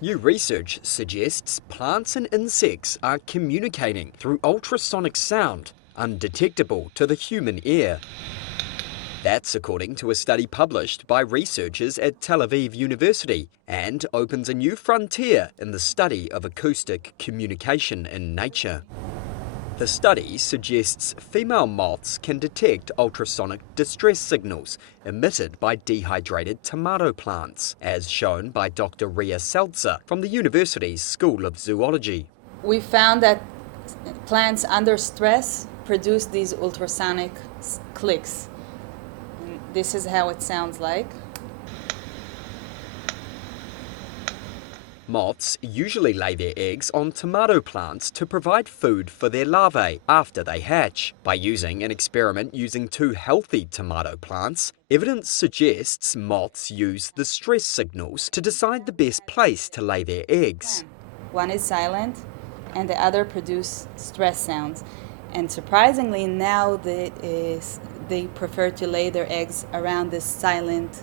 New research suggests plants and insects are communicating through ultrasonic sound, undetectable to the human ear. That's according to a study published by researchers at Tel Aviv University and opens a new frontier in the study of acoustic communication in nature. The study suggests female moths can detect ultrasonic distress signals emitted by dehydrated tomato plants, as shown by Dr. Ria Seltzer from the university's School of Zoology. We found that plants under stress produce these ultrasonic clicks. This is how it sounds like. Moths usually lay their eggs on tomato plants to provide food for their larvae after they hatch. By using an experiment using two healthy tomato plants, evidence suggests moths use the stress signals to decide the best place to lay their eggs. One is silent and the other produce stress sounds. And surprisingly, now they prefer to lay their eggs around this silent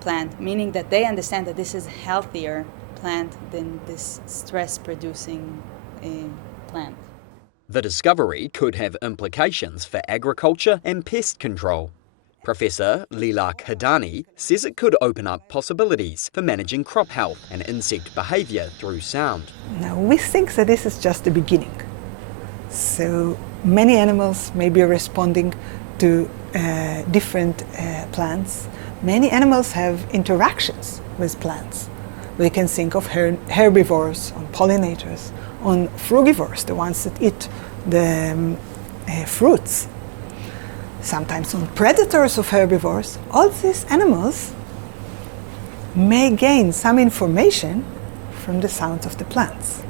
plant, meaning that they understand that this is healthier plant than this stress-producing plant. The discovery could have implications for agriculture and pest control. Professor Lilach Hadani says it could open up possibilities for managing crop health and insect behaviour through sound. Now, we think that this is just the beginning. So many animals may be responding to different plants. Many animals have interactions with plants. We can think of herbivores, on pollinators, on frugivores, the ones that eat the fruits, sometimes on predators of herbivores. All these animals may gain some information from the sounds of the plants.